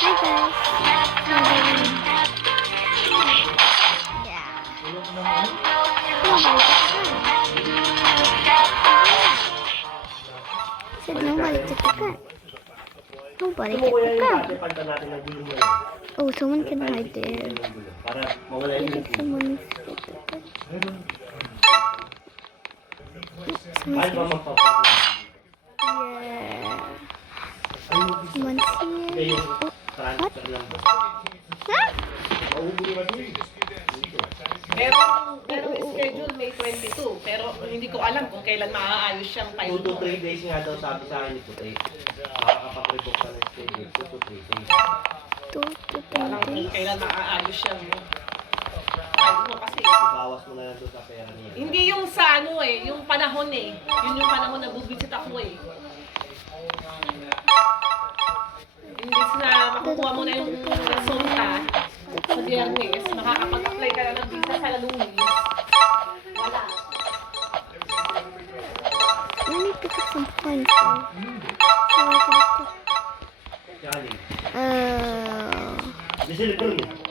Hi guys. Nobody took the gun. Nobody took the gun. Oh, someone can hide there. I think someone's yeah. Someone's here. Oh, what? Huh? Merong schedule May 22, pero hindi ko alam kung kailan maaayos siyang time. 2 to 3 days nga daw sabi sa akin ni Puti. Makakapag-report ka ng schedule. 2 to 3 days. 2 to 3 Alam kung days. kailan maaayos siyang time mo kasi. Ibawas mo na lang doon sa pera niya. Hindi yung sa ano yung panahon Yun yung panahon na bubisit ako Imbis na makukuha mo na yung resulta sa Biyernes, makakapag-apply ka na ng visa sa Lunes. Wala. Let me pick up some points though. So I can Galing. take. Lisil ko rin.